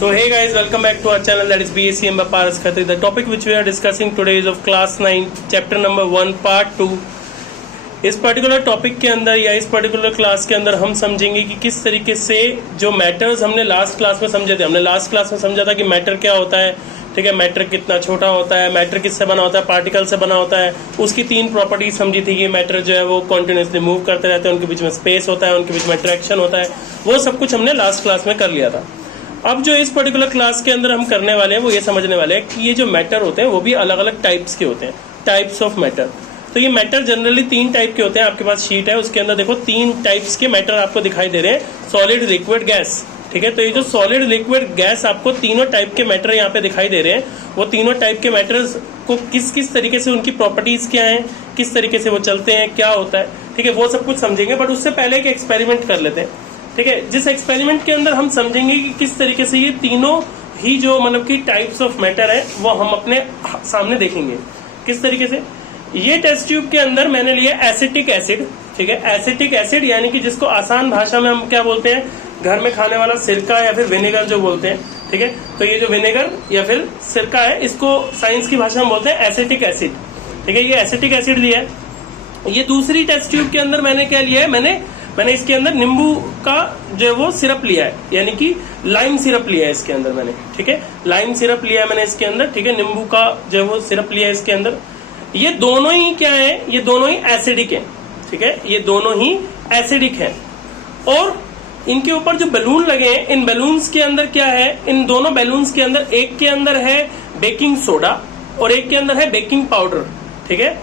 So hey guys, welcome back to our channel, that is BACM by Paras Khatri. The topic which we are discussing today is of class 9 chapter number 1 part 2. इस particular topic के अंदर या इस particular class के अंदर हम समझेंगे कि किस तरीके से जो मैटर्स हमने लास्ट क्लास में समझे थे। हमने लास्ट क्लास में समझा था कि मैटर क्या होता है, ठीक है, मैटर कितना छोटा होता है, मैटर किससे बना होता है, पार्टिकल से बना होता है। उसकी 3 प्रॉपर्टीज समझी थी कि मैटर जो है वो कॉन्टिन्यूसली मूव करते रहते हैं, उनके बीच में स्पेस होता है, उनके बीच में अट्रैक्शन होता है। वो सब कुछ हमने लास्ट क्लास में कर लिया था। अब जो इस पर्टिकुलर क्लास के अंदर हम करने वाले हैं वो ये समझने वाले हैं कि ये जो मैटर होते हैं वो भी अलग अलग टाइप्स के होते हैं, टाइप्स ऑफ मैटर। तो ये मैटर जनरली 3 टाइप के होते हैं। आपके पास शीट है, उसके अंदर देखो 3 टाइप्स के मैटर आपको दिखाई दे रहे हैं, सॉलिड, लिक्विड, गैस, ठीक है। तो ये जो सॉलिड, लिक्विड, गैस आपको तीनों टाइप के मैटर यहाँ पे दिखाई दे रहे हैं। वो तीनों टाइप के मैटर्स को किस किस तरीके से उनकी प्रॉपर्टीज क्या है, किस तरीके से वो चलते हैं, क्या होता है, ठीक है, वो सब कुछ समझेंगे। बट उससे पहले एक एक्सपेरिमेंट कर लेते हैं, ठीक है, जिस एक्सपेरिमेंट के अंदर हम समझेंगे कि किस तरीके से ये तीनों ही जो मतलब की टाइप्स ऑफ मैटर है वो हम अपने सामने देखेंगे किस तरीके से। ये टेस्ट ट्यूब के अंदर मैंने लिया एसिटिक एसिड, ठीक है, एसिटिक एसिड यानी कि जिसको आसान भाषा में हम क्या बोलते हैं, घर में खाने वाला सिरका या फिर विनेगर जो बोलते हैं, ठीक है। तो ये जो विनेगर या फिर सिरका है इसको साइंस की भाषा में बोलते हैं एसिटिक एसिड, ठीक है। ये एसिटिक एसिड लिया है। ये दूसरी टेस्ट ट्यूब के अंदर मैंने क्या लिया है, मैंने इसके अंदर नींबू का जो है वो सिरप लिया है, यानी कि लाइम सिरप लिया है इसके अंदर मैंने, ठीक है, लाइम सिरप लिया है मैंने इसके अंदर, ठीक है, नींबू का जो है वो सिरप लिया है इसके अंदर। ये दोनों ही क्या है, ये दोनों ही एसिडिक है, ठीक है, ये दोनों ही एसिडिक है। और इनके ऊपर जो बैलून लगे हैं, इन बैलून्स के अंदर क्या है, इन दोनों बैलून्स के अंदर एक के अंदर है बेकिंग सोडा और एक के अंदर है बेकिंग पाउडर, ठीक है।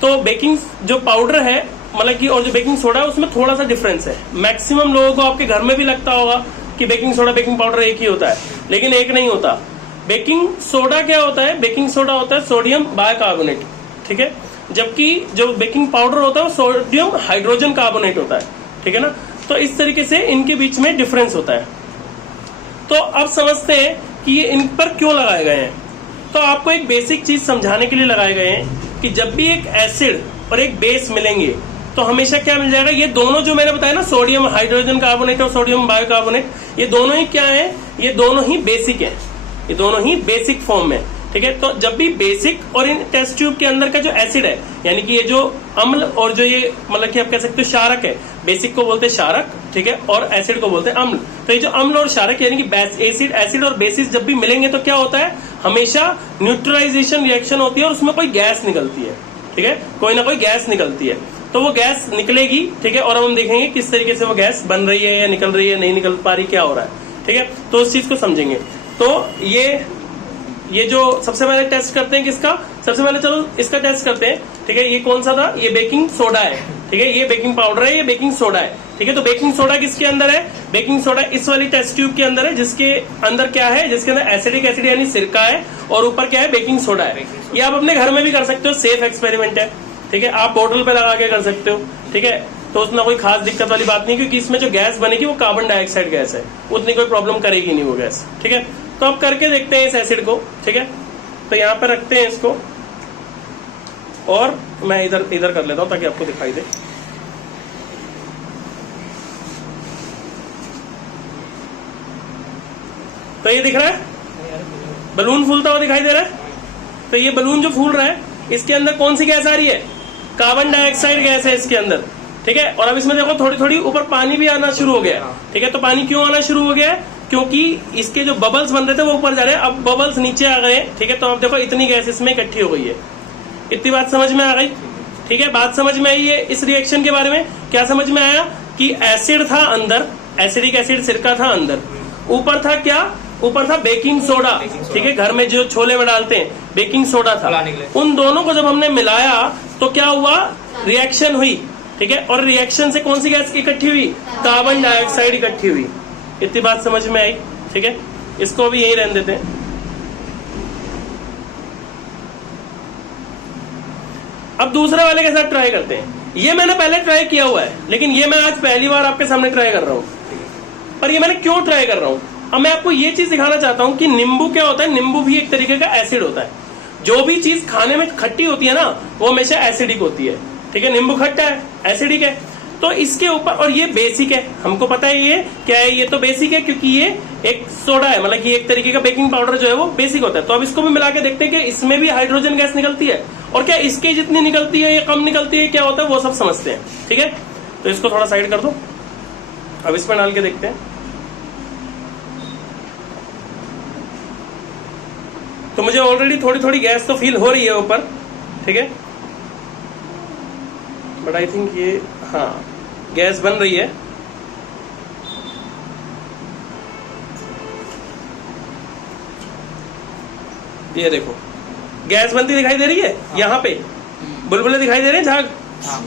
तो बेकिंग जो पाउडर है मतलब कि और जो बेकिंग सोडा है उसमें थोड़ा सा डिफरेंस है। मैक्सिमम लोगों को आपके घर में भी लगता होगा कि बेकिंग सोडा बेकिंग पाउडर एक ही होता है, लेकिन एक नहीं होता। बेकिंग सोडा क्या होता है, बेकिंग सोडा होता है सोडियम बाइकार्बोनेट, ठीक है, जबकि जो बेकिंग पाउडर होता है वो सोडियम हाइड्रोजन कार्बोनेट होता है, ठीक है ना। तो इस तरीके से इनके बीच में डिफरेंस होता है। तो अब समझते हैं कि ये इन पर क्यों लगाए गए हैं। तो आपको एक बेसिक चीज समझाने के लिए लगाए गए हैं कि जब भी एक एसिड और एक बेस मिलेंगे तो हमेशा क्या मिल जाएगा, ये दोनों जो मैंने बताया ना, सोडियम हाइड्रोजन कार्बोनेट और सोडियम बाइकार्बोनेट, ये दोनों ही क्या है, ये दोनों ही बेसिक है, ये दोनों ही बेसिक फॉर्म में, ठीक है। तो जब भी बेसिक और इन टेस्ट ट्यूब के अंदर का जो एसिड है, यानी कि ये जो अम्ल और जो ये मतलब कि आप कह सकते हो क्षारक है, बेसिक को बोलते हैं क्षारक, ठीक है, और एसिड को बोलते हैं अम्ल। तो ये जो अम्ल और क्षारक यानी कि एसिड और बेसिस जब भी मिलेंगे तो क्या होता है, हमेशा न्यूट्रलाइजेशन रिएक्शन होती है और उसमें कोई गैस निकलती है, ठीक है, कोई ना कोई गैस निकलती है। तो वो गैस निकलेगी, ठीक है, और अब हम देखेंगे किस तरीके से वो गैस बन रही है या निकल रही है, नहीं निकल पा रही, क्या हो रहा है, ठीक है। तो उस चीज को समझेंगे। तो ये जो सबसे पहले टेस्ट करते हैं किसका, सबसे पहले चलो इसका टेस्ट करते हैं, ठीक है। ये कौन सा था, ये बेकिंग सोडा है, ठीक है, ये बेकिंग पाउडर है, ये बेकिंग सोडा है, ठीक है। तो बेकिंग सोडा किसके अंदर है, बेकिंग सोडा इस वाली टेस्ट ट्यूब के अंदर है, जिसके अंदर क्या है, जिसके अंदर एसिडिक एसिड यानी सिरका है और ऊपर क्या है, बेकिंग सोडा है। ये आप अपने घर में भी कर सकते हो, सेफ एक्सपेरिमेंट है, ठीक है, आप बोतल पे लगा के कर सकते हो, ठीक है। तो उसमें कोई खास दिक्कत वाली बात नहीं, क्योंकि इसमें जो गैस बनेगी वो कार्बन डाइऑक्साइड गैस है, उतनी कोई प्रॉब्लम करेगी नहीं वो गैस, ठीक है। तो अब करके देखते हैं इस एसिड को, ठीक है। तो यहाँ पे रखते हैं इसको और मैं इधर कर लेता हूं ताकि आपको दिखाई दे। तो ये दिख रहा है, बलून फूलता हुआ दिखाई दे रहा है। तो ये बलून जो फूल रहा है इसके अंदर कौन सी गैस आ रही है, कार्बन डाइऑक्साइड गैस है इसके अंदर, ठीक है। और अब इसमें देखो थोड़ी थोड़ी ऊपर पानी भी आना शुरू हो गया, ठीक है। तो पानी क्यों आना शुरू हो गया है, क्योंकि इसके जो बबल्स बन रहे थे वो ऊपर जा रहे हैं, अब बबल्स नीचे आ गए, ठीक है। तो अब देखो इतनी गैस इसमें इकट्ठी हो गई है। इतनी बात समझ में आ गई, ठीक है, बात समझ में आई है। इस रिएक्शन के बारे में क्या समझ में आया कि एसिड था अंदर, एसिडिक एसिड सिरका था अंदर, ऊपर था क्या, ऊपर था बेकिंग सोडा, ठीक है, घर में जो छोले में डालते हैं बेकिंग सोडा था। उन दोनों को जब हमने मिलाया तो क्या हुआ, रिएक्शन हुई, ठीक है, और रिएक्शन से कौन सी गैस इकट्ठी हुई, कार्बन डाइऑक्साइड इकट्ठी हुई। इतनी बात समझ में आई, ठीक है। इसको भी यही रहने देते हैं। अब दूसरे वाले के साथ ट्राई करते हैं। ये मैंने पहले ट्राई किया हुआ है, लेकिन ये मैं आज पहली बार आपके सामने ट्राई कर रहा हूं। पर ये मैंने क्यों ट्राई कर रहा हूं, अब मैं आपको ये चीज दिखाना चाहता हूं कि नींबू क्या होता है, नींबू भी एक तरीके का एसिड होता है। जो भी चीज खाने में खट्टी होती है ना वो हमेशा एसिडिक होती है, ठीक है। नींबू खट्टा है, एसिडिक है। तो इसके ऊपर, और ये बेसिक है, हमको पता है ये क्या है, ये तो बेसिक है क्योंकि ये एक सोडा है, मतलब कि एक तरीके का बेकिंग पाउडर जो है वो बेसिक होता है। तो अब इसको भी मिला के देखते हैं कि इसमें भी हाइड्रोजन गैस निकलती है और क्या इसके जितनी निकलती है या कम निकलती है, क्या होता है वो सब समझते हैं। ठीक है, तो इसको थोड़ा साइड कर दो, अब इसमें डाल के देखते हैं। तो मुझे ऑलरेडी थोड़ी थोड़ी गैस तो फील हो रही है ऊपर, ठीक है, बट आई थिंक ये, हाँ गैस बन रही है। ये देखो गैस बनती दिखाई दे रही है, हाँ। यहाँ पे बुलबुले दिखाई दे रहे हैं, झाग, हाँ।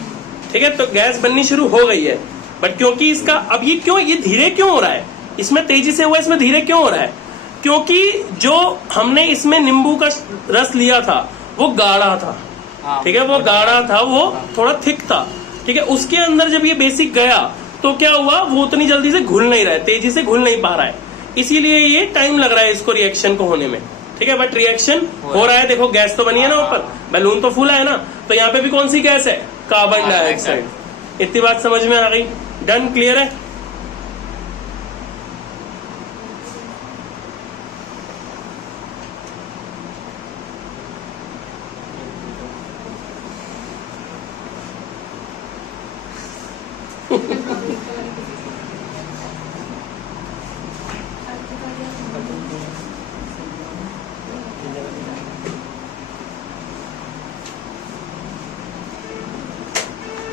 ठीक है, तो गैस बननी शुरू हो गई है। बट क्योंकि इसका अब ये क्यों, ये धीरे क्यों हो रहा है, इसमें तेजी से हुआ, इसमें धीरे क्यों हो रहा है, क्योंकि जो हमने इसमें नींबू का रस लिया था वो गाढ़ा था, ठीक है, वो गाढ़ा था, वो थोड़ा थिक था, ठीक है। उसके अंदर जब ये बेसिक गया तो क्या हुआ, वो उतनी जल्दी से घुल नहीं रहा है, तेजी से घुल नहीं पा रहा है, इसीलिए ये टाइम लग रहा है इसको रिएक्शन को होने में, ठीक है। बट रिएक्शन हो रहा है, देखो गैस तो बनी है ना ऊपर, बैलून तो फूला है ना, तो यहाँ पे भी कौन सी गैस है, कार्बन डाइऑक्साइड। इतनी बात समझ में आ गई, डन, क्लियर है।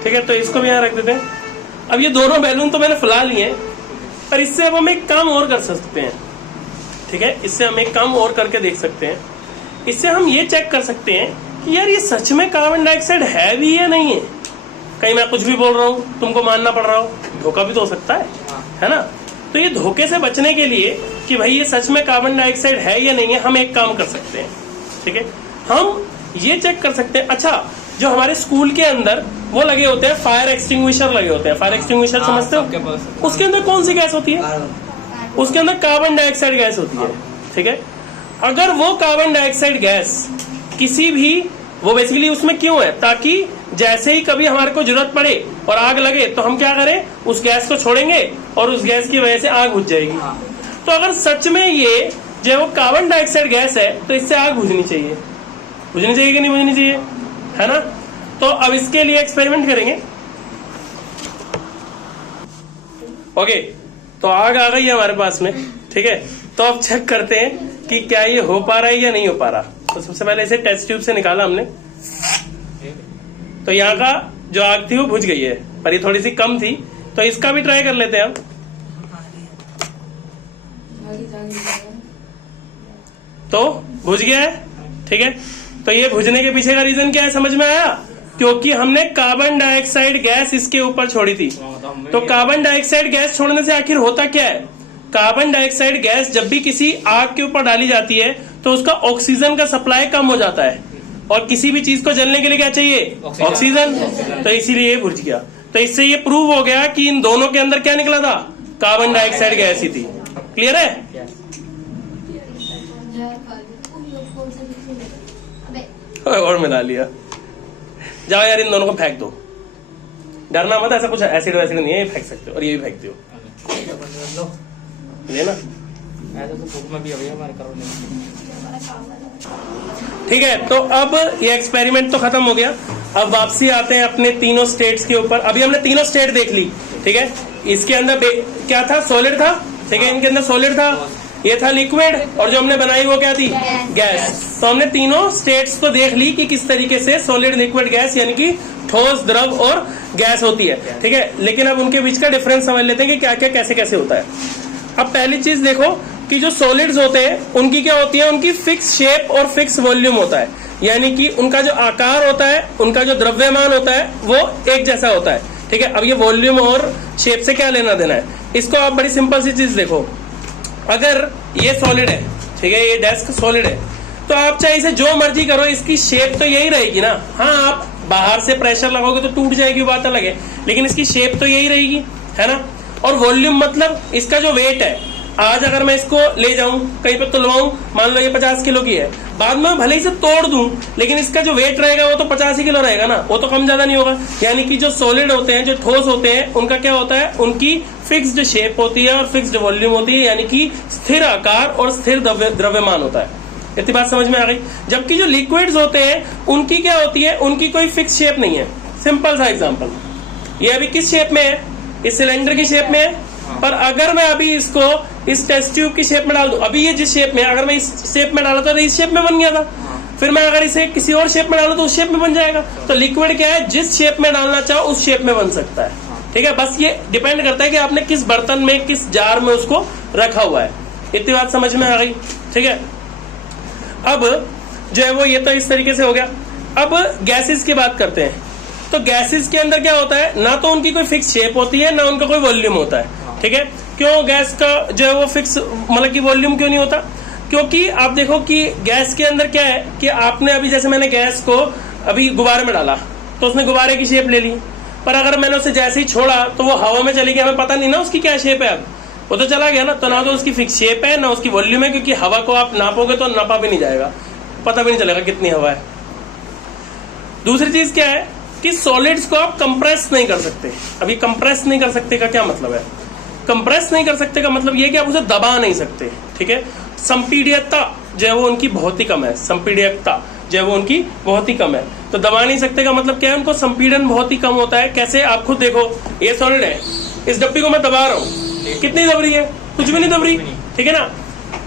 ठीक है, तो इसको भी यहाँ रख देते हैं। अब ये दोनों बैलून तो मैंने फुला लिए हैं, पर इससे अब हम एक काम और कर सकते हैं, ठीक है, इससे हम एक काम और करके देख सकते हैं। इससे हम ये चेक कर सकते हैं कि यार ये सच में कार्बन डाइऑक्साइड है भी या नहीं है। कहीं मैं कुछ भी बोल रहा हूँ, तुमको मानना पड़ रहा हो, धोखा भी तो हो सकता है ना। तो ये धोखे से बचने के लिए कि भाई ये सच में कार्बन डाइऑक्साइड है या नहीं है, हम एक काम कर सकते हैं, ठीक है, हम ये चेक कर सकते हैं। अच्छा, जो हमारे स्कूल के अंदर वो लगे होते हैं, फायर एक्सटिंग्विशर लगे होते हैं, फायर एक्सटिंग्विशर समझते हो, उसके अंदर कौन सी गैस होती है, उसके अंदर कार्बन डाइऑक्साइड गैस होती है, ठीक है। अगर वो कार्बन डाइऑक्साइड गैस किसी भी, वो बेसिकली उसमें क्यों है, ताकि जैसे ही कभी हमारे को जरूरत पड़े और आग लगे तो हम क्या करें, उस गैस को छोड़ेंगे और उस गैस की वजह से आग बुझ जाएगी। तो अगर सच में ये जो वो कार्बन डाइऑक्साइड गैस है तो इससे आग बुझनी चाहिए, बुझनी चाहिए कि नहीं बुझनी चाहिए, है ना। तो अब इसके लिए एक्सपेरिमेंट करेंगे। ओके, तो आग आ गई है हमारे पास में, ठीक है। तो अब चेक करते हैं कि क्या ये हो पा रहा है या नहीं हो पा रहा। तो सबसे पहले इसे टेस्ट ट्यूब से निकाला हमने, तो यहाँ का जो आग थी वो बुझ गई है, पर ये थोड़ी सी कम थी, तो इसका भी ट्राई कर लेते हैं हम। तो बुझ गया है, ठीक है। तो ये बुझने के पीछे का रीजन क्या है, समझ में आया, क्योंकि हमने कार्बन डाइऑक्साइड गैस इसके ऊपर छोड़ी थी। तो कार्बन डाइऑक्साइड गैस छोड़ने से आखिर होता क्या है, कार्बन डाइऑक्साइड गैस जब भी किसी आग के ऊपर डाली जाती है तो उसका ऑक्सीजन का सप्लाई कम हो जाता है, और किसी भी चीज को जलने के लिए क्या चाहिए, ऑक्सीजन। तो इसीलिए ये बुझ गया। तो इससे ये प्रूव हो गया कि इन दोनों के अंदर क्या निकला था, कार्बन डाइऑक्साइड गैस ही थी। क्लियर है। और मिला लिया, जाओ यार इन दोनों को फेंक दो, डरना मत, ऐसा कुछ एसिड वैसिड नहीं है, ये फेंक सकते हो, और ये भी फेंक दो, लेना। ठीक है, तो अब ये एक्सपेरिमेंट तो खत्म हो गया। अब वापसी आते हैं अपने तीनों स्टेट्स के ऊपर। अभी हमने तीनों स्टेट देख ली, ठीक है। इसके अंदर क्या था, सॉलिड था, ठीक है, इनके अंदर सॉलिड था, ये था लिक्विड, और जो हमने बनाई वो क्या थी, गैस। तो हमने तीनों स्टेट्स को देख ली कि किस तरीके से सॉलिड, लिक्विड, गैस, यानी कि ठोस, द्रव और गैस होती है, ठीक है। लेकिन अब उनके बीच का डिफरेंस समझ लेते हैं कि क्या क्या कैसे कैसे होता है। अब पहली चीज देखो कि जो सॉलिड्स होते हैं उनकी क्या होती है, उनकी फिक्स शेप और फिक्स वॉल्यूम होता है, यानी कि उनका जो आकार होता है, उनका जो द्रव्यमान होता है वो एक जैसा होता है, ठीक है। अब ये वॉल्यूम और शेप से क्या लेना देना है, इसको आप बड़ी सिंपल सी चीज देखो। अगर ये सॉलिड है, ठीक है, ये डेस्क सॉलिड है, तो आप चाहे इसे जो मर्जी करो, इसकी शेप तो यही रहेगी ना। हाँ, आप बाहर से प्रेशर लगाओगे तो टूट जाएगी, बात अलग है, लेकिन इसकी शेप तो यही रहेगी, है ना। और वॉल्यूम मतलब इसका जो वेट है, आज अगर मैं इसको ले जाऊं कहीं पे तुलवाऊं, मान लो ये 50 किलो की है, बाद में भले ही से तोड़ दूं, लेकिन इसका जो वेट रहेगा वो तो 50 किलो रहेगा ना, वो तो कम ज्यादा नहीं होगा। यानी कि जो सॉलिड होते हैं, जो ठोस होते हैं, उनका क्या होता है, उनकी फिक्स्ड शेप होती है और फिक्स्ड वॉल्यूम होती है, यानी कि स्थिर आकार और स्थिर द्रव्यमान होता है। इतनी बात समझ में आ गई। जबकि जो लिक्विड्स होते हैं उनकी क्या होती है, उनकी कोई फिक्स शेप नहीं है। सिंपल सा एग्जांपल, ये अभी किस शेप में है, इस सिलेंडर की शेप में है, पर अगर मैं अभी इसको इस टेस्ट ट्यूब की शेप में डाल दूं, अभी ये जिस शेप में है, अगर मैं इस शेप में डाला तो इस शेप में बन गया था, फिर मैं अगर इसे किसी और शेप में डालू तो उस शेप में बन जाएगा। तो लिक्विड क्या है, जिस शेप में डालना चाहो उस शेप में बन सकता है। ठीक है, बस ये डिपेंड करता है कि आपने किस बर्तन में, किस जार में उसको रखा हुआ है। इतनी बात समझ में आ गई। ठीक है, अब जो है वो ये तो इस तरीके से हो गया। अब गैसेस की बात करते हैं। तो गैसेस के अंदर क्या होता है, ना तो उनकी कोई फिक्स शेप होती है, ना उनका कोई वॉल्यूम होता है। ठीक है, क्यों गैस का जो है वो फिक्स मतलब कि वॉल्यूम क्यों नहीं होता, क्योंकि आप देखो कि गैस के अंदर क्या है कि आपने अभी जैसे मैंने गैस को अभी गुब्बारे में डाला तो उसने गुब्बारे की शेप ले ली, पर अगर मैंने उसे जैसे ही छोड़ा तो वो हवा में चली गई, हमें पता नहीं ना उसकी क्या शेप है, अब वो तो चला गया ना। तो ना तो उसकी फिक्स शेप है ना उसकी वॉल्यूम है, क्योंकि हवा को आप नापोगे तो नापा भी नहीं जाएगा, पता भी नहीं चलेगा कितनी हवा है। दूसरी चीज क्या है कि सॉलिड्स को आप कंप्रेस नहीं कर सकते। अभी कंप्रेस नहीं कर सकते का क्या मतलब है, कंप्रेस नहीं कर सकते का मतलब ये कि आप उसे दबा नहीं सकते। ठीक है, संपीड्यता जो है वो उनकी बहुत ही कम है, संपीड्यता जो है वो उनकी बहुत ही कम है। तो दबा नहीं सकते का मतलब क्या है, उनको संपीड़न बहुत ही कम होता है। कैसे, आप खुद देखो, ये सॉलिड है, इस डब्बी को मैं दबा रहा हूँ, कितनी दब रही है, कुछ भी नहीं दब रही। ठीक है ना,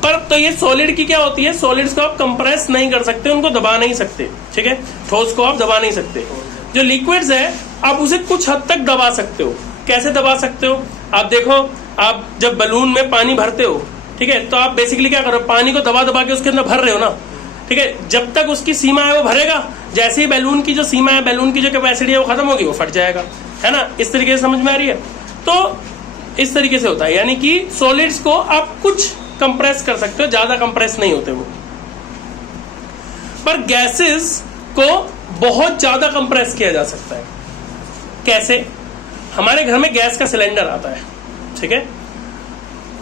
पर तो ये सॉलिड की क्या होती है, सॉलिड्स को आप कंप्रेस नहीं कर सकते, उनको दबा नहीं सकते। ठीक है, ठोस को आप दबा नहीं सकते। जो लिक्विड्स है आप उसे कुछ हद तक दबा सकते हो। कैसे दबा सकते हो, आप देखो, आप जब बलून में पानी भरते हो, ठीक है, तो आप बेसिकली क्या करो, पानी को दबा दबा के उसके अंदर भर रहे हो ना। ठीक है, जब तक उसकी सीमा है वो भरेगा, जैसे ही बैलून की जो सीमा है, बैलून की जो कैपेसिटी है वो खत्म होगी, वो फट जाएगा, है ना। इस तरीके से समझ में आ रही है। तो इस तरीके से होता है, यानी कि सॉलिड्स को आप कुछ कंप्रेस कर सकते हो, ज्यादा कंप्रेस नहीं होते वो। पर गैसेस को बहुत ज्यादा कंप्रेस किया जा सकता है। कैसे, हमारे घर में गैस का सिलेंडर आता है, ठीक है,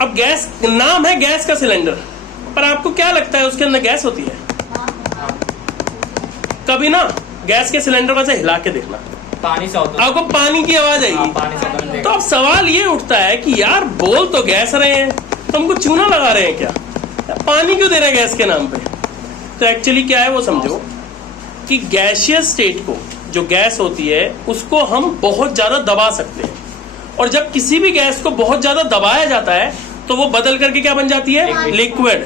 अब गैस नाम है गैस का सिलेंडर, पर आपको क्या लगता है उसके अंदर गैस होती है? कभी ना गैस के सिलेंडर को ऐसे हिला के देखना, पानी से होता है, आपको पानी की आवाज आएगी। पानी से तो अब सवाल ये उठता है कि यार बोल तो गैस रहे हैं, तो हमको चूना लगा रहे हैं क्या, पानी क्यों दे रहे हैं गैस के नाम पे? तो एक्चुअली क्या है वो समझो कि गैसियस स्टेट को, जो गैस होती है, उसको हम बहुत ज्यादा दबा सकते हैं, और जब किसी भी गैस को बहुत ज्यादा दबाया जाता है तो वो बदल करके क्या बन जाती है, लिक्विड।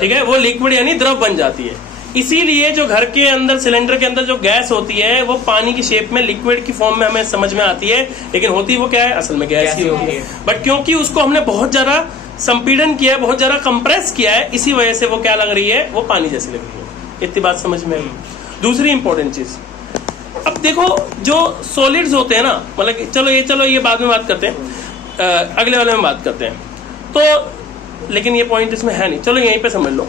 ठीक है, वो लिक्विड यानी द्रव बन जाती है। इसीलिए जो घर के अंदर सिलेंडर के अंदर जो गैस होती है वो पानी की शेप में, लिक्विड की फॉर्म में हमें समझ में आती है, लेकिन होती वो क्या है, असल में गैस ही होती है। बट क्योंकि उसको हमने बहुत ज्यादा संपीड़न किया है, बहुत ज्यादा कंप्रेस किया है, इसी वजह से वो क्या लग रही है, वो पानी जैसी लग रही है। इतनी बात समझ में आई। दूसरी इंपॉर्टेंट चीज, अब देखो जो सॉलिड्स होते हैं ना, मतलब चलो ये बाद में बात करते हैं, अगले वाले में बात करते हैं। तो लेकिन ये पॉइंट इसमें है नहीं, चलो यहीं पे समझ लो।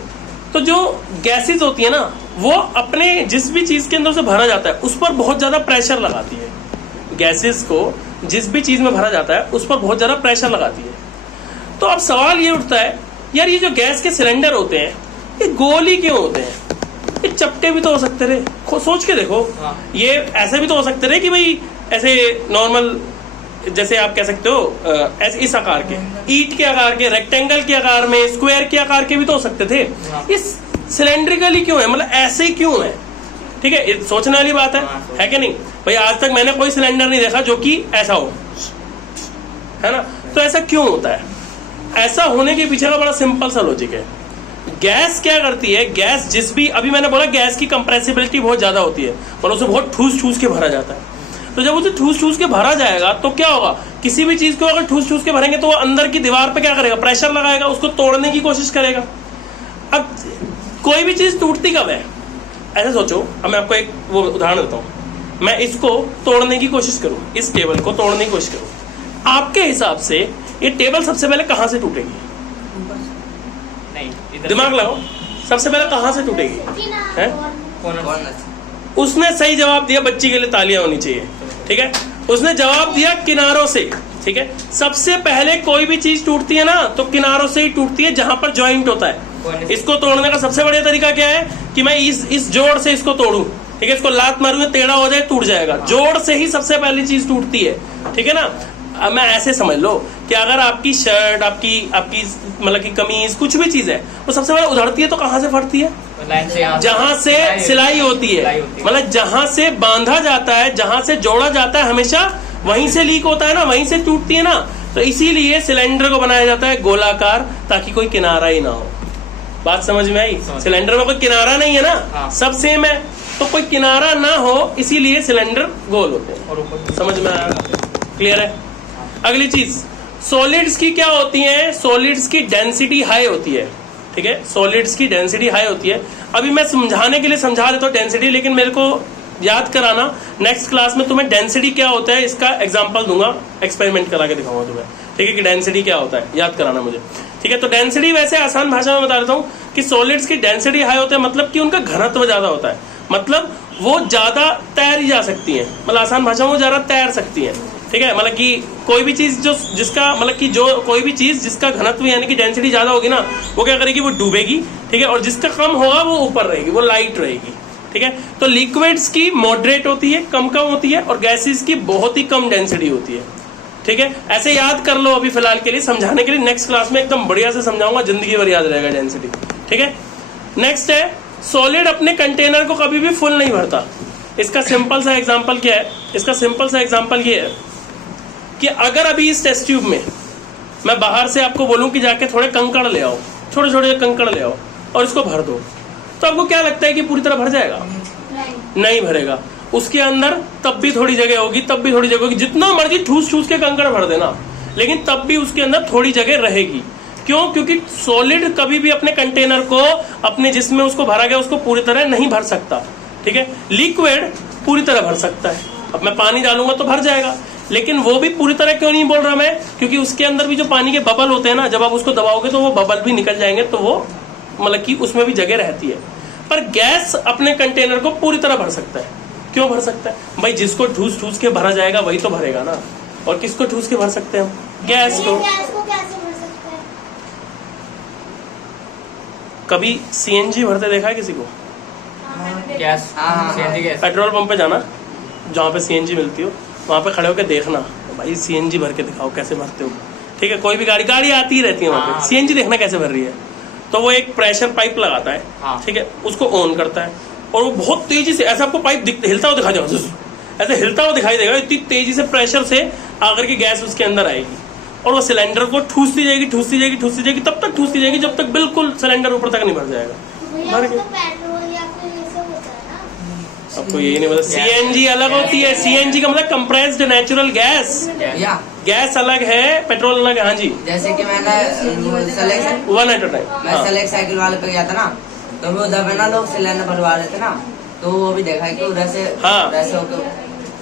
तो जो गैसेस होती है ना, वो अपने जिस भी चीज के अंदर से भरा जाता है उस पर बहुत ज्यादा प्रेशर लगाती है। गैसेस को जिस भी चीज में भरा जाता है उस पर बहुत ज्यादा प्रेशर लगाती है। तो अब सवाल ये उठता है, यार ये जो गैस के सिलेंडर होते हैं ये गोल ही क्यों होते हैं? ये चपटे भी तो हो सकते रहे, सोच के देखो। ये ऐसे भी तो हो सकते रहे कि भाई ऐसे नॉर्मल, जैसे आप कह सकते हो ऐसे इस आकार के, ईट के आकार के, रेक्टेंगल के आकार में, स्क्वायर के आकार के भी तो हो सकते थे। इस सिलेंड्रिकली क्यों है, मतलब ऐसे ही क्यों है? ठीक है, सोचने वाली बात है कि नहीं भाई? आज तक मैंने कोई सिलेंडर नहीं देखा जो कि ऐसा हो, है ना। तो ऐसा क्यों होता है? ऐसा होने के पीछे का बड़ा सिंपल सा लॉजिक है। गैस क्या करती है, गैस जिस भी, अभी मैंने बोला गैस की कंप्रेसिबिलिटी बहुत ज्यादा होती है और उसे बहुत ठूस ठूस के भरा जाता है। तो जब उसे ठूस ठूस के भरा जाएगा तो क्या होगा, किसी भी चीज को अगर ठूस ठूस के भरेंगे तो वो अंदर की दीवार पे क्या करेगा, प्रेशर लगाएगा, उसको तोड़ने की कोशिश करेगा। अब कोई भी चीज टूटती कब है, ऐसे सोचो। अब मैं आपको एक वो उदाहरण देता हूँ, मैं इसको तोड़ने की कोशिश करूँ, इस टेबल को तोड़ने की कोशिश करूँ, आपके हिसाब से ये टेबल सबसे पहले कहाँ से टूटेगी? दिमाग लगाओ, सबसे पहले कहाँ से टूटेगी? है? उसने सही जवाब दिया, बच्ची के लिए तालियां होनी चाहिए। ठीक है, उसने जवाब दिया किनारों से। ठीक है। सबसे पहले कोई भी चीज टूटती है ना तो किनारों से ही टूटती है, जहां पर जॉइंट होता है। इसको तोड़ने का सबसे बढ़िया तरीका क्या है कि मैं इस जोड़ से इसको तोड़ूं, ठीक है। इसको लात मारूंगा, टेढ़ा हो जाए, टूट जाएगा। जोड़ से ही सबसे पहली चीज टूटती है, ठीक है ना। अब मैं ऐसे समझ लो कि अगर आपकी शर्ट, आपकी मतलब की कमीज, कुछ भी चीज है, वो सबसे पहले उधड़ती है तो कहाँ से फटती है? जहां से सिलाई होती है, मतलब जहां से बांधा जाता है, जहां से जोड़ा जाता है, हमेशा वहीं से लीक होता है ना, वहीं से टूटती है ना। तो इसीलिए सिलेंडर को बनाया जाता है गोलाकार, ताकि कोई किनारा ही ना हो। बात समझ में आई? सिलेंडर में कोई किनारा नहीं है ना, सब सेम है, तो कोई किनारा ना हो, इसीलिए सिलेंडर गोल होते हैं। समझ में आया? क्लियर है? अगली चीज, सॉलिड्स की क्या होती है? सॉलिड्स की डेंसिटी हाई होती है, ठीक है। सॉलिड्स की डेंसिटी हाई होती है। अभी मैं समझाने के लिए समझा देता हूँ डेंसिटी, लेकिन मेरे को याद कराना, नेक्स्ट क्लास में तुम्हें डेंसिटी क्या होता है इसका एग्जांपल दूंगा, एक्सपेरिमेंट करा के दिखाऊंगा तुम्हें, ठीक है, कि डेंसिटी क्या होता है, याद कराना मुझे, ठीक है। तो डेंसिटी वैसे आसान भाषा में बता देता हूँ कि सॉलिड्स की डेंसिटी हाई होता है, मतलब कि उनका घनत्व ज्यादा होता है, मतलब वो ज्यादा तैर जा सकती है, मतलब आसान भाषा में वो ज्यादा तैर सकती है, ठीक है। मतलब कि कोई भी चीज जो जिसका मतलब कि जो कोई भी चीज जिसका घनत्व यानी कि डेंसिटी ज्यादा होगी ना, वो क्या करेगी? वो डूबेगी, ठीक है। और जिसका कम होगा वो ऊपर रहेगी, वो लाइट रहेगी, ठीक है। तो लिक्विड्स की मॉडरेट होती है, कम कम होती है, और गैसेस की बहुत ही कम डेंसिटी होती है, ठीक है। ऐसे याद कर लो अभी फिलहाल के लिए, समझाने के लिए नेक्स्ट क्लास में एकदम बढ़िया से समझाऊंगा, जिंदगी भर याद रहेगा डेंसिटी, ठीक है। नेक्स्ट है, सॉलिड अपने कंटेनर को कभी भी फुल नहीं भरता। इसका सिंपल सा एग्जांपल क्या है? इसका सिंपल सा एग्जांपल ये है कि अगर अभी इस टेस्ट ट्यूब में मैं बाहर से आपको बोलूं कि जाके थोड़े कंकड़ ले आओ, छोटे छोटे कंकड़ ले आओ और इसको भर दो, तो आपको क्या लगता है कि पूरी तरह भर जाएगा? नहीं भरेगा। उसके अंदर तब भी थोड़ी जगह होगी, तब भी थोड़ी जगह होगी, जितना मर्जी ठूस ठूस के कंकड़ भर देना, लेकिन तब भी उसके अंदर थोड़ी जगह रहेगी। क्यों? क्योंकि सॉलिड कभी भी अपने कंटेनर को, अपने जिसमें उसको भरा गया उसको पूरी तरह नहीं भर सकता, ठीक है। लिक्विड पूरी तरह भर सकता है। अब मैं पानी डालूंगा तो भर जाएगा, लेकिन वो भी पूरी तरह क्यों नहीं बोल रहा मैं? क्योंकि उसके अंदर भी जो पानी के बबल होते हैं ना, जब आप उसको दबाओगे तो वो बबल भी निकल जाएंगे, तो वो मतलब कि उसमें भी जगह रहती है। पर गैस अपने कंटेनर को पूरी तरह भर सकता है। क्यों भर सकता है भाई? जिसको ठूस ठूस के भरा जाएगा वही तो भरेगा ना। और किसको ठूस के भर सकते हैं हम? गैस को। कैसे भर सकते हैं? कभी सीएनजी भरते देखा है किसी को? Gas, CNG gas. Petrol pump पे जाना, जहाँ पे सीएनजी मिलती हो, वहाँ पे खड़े होकर देखना, भाई सीएनजी भर के दिखाओ कैसे भरते हो, ठीक है। कोई भी गाड़ी आती ही रहती है वहाँ पे, सीएनजी देखना कैसे भर रही है। तो वो एक प्रेशर पाइप लगाता है, ठीक है, उसको ऑन करता है, और वो बहुत तेजी से, ऐसा आपको पाइप हिलता हुआ दिखाई देगा, ऐसे हिलता हुआ दिखाई देगा, इतनी तेजी से प्रेशर से आकर के गैस उसके अंदर आएगी, और वो सिलेंडर को ठूसती जाएगी, ठूसती जाएगी, ठूसती जाएगी, तब तक ठूसती जाएगी जब तक बिल्कुल सिलेंडर ऊपर तक नहीं भर जाएगा। भर गया। आपको यही नहीं पता, सीएनजी अलग होती है। सीएनजी का मतलब कंप्रेस्ड नेचुरल गैस, गैस अलग है, पेट्रोल अलग है। हाँ जी, जैसे कि मैंने वन एट अ टाइम, मैं सेलेक्ट साइकिल वाले पे गया था ना, तो वो उधर पे ना लोग सिलेंडर भरवा रहे थे ना, तो वो भी देखा है कि उधर से, हाँ, वैसे होकर,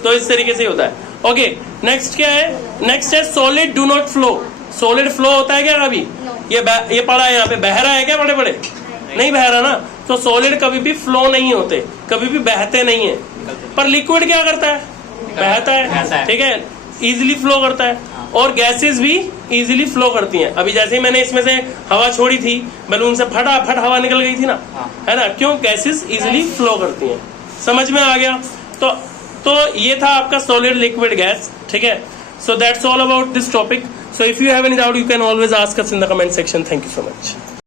तो इस तरीके से ही होता है। ओके, नेक्स्ट क्या है? नेक्स्ट है solid do not flow. Solid flow होता है क्या? अभी ये पड़ा है यहाँ पे, बह रहा है क्या? बड़े बड़े नहीं बह रहा ना, तो सॉलिड कभी भी फ्लो नहीं होते, कभी भी बहते नहीं है। पर लिक्विड क्या करता है? बहता है, ठीक है, इजीली फ्लो करता है। और गैसेस भी इजीली फ्लो करती हैं। अभी जैसे ही मैंने इसमें से हवा छोड़ी थी, बैलून से फटाफट हवा निकल गई थी ना, है ना, क्यों? गैसेस इजीली फ्लो करती हैं। समझ में आ गया? तो ये था आपका सॉलिड, लिक्विड, गैस, ठीक है। So that's all about this topic. So if you have any doubt, you can always ask us in the comment section. Thank you so much.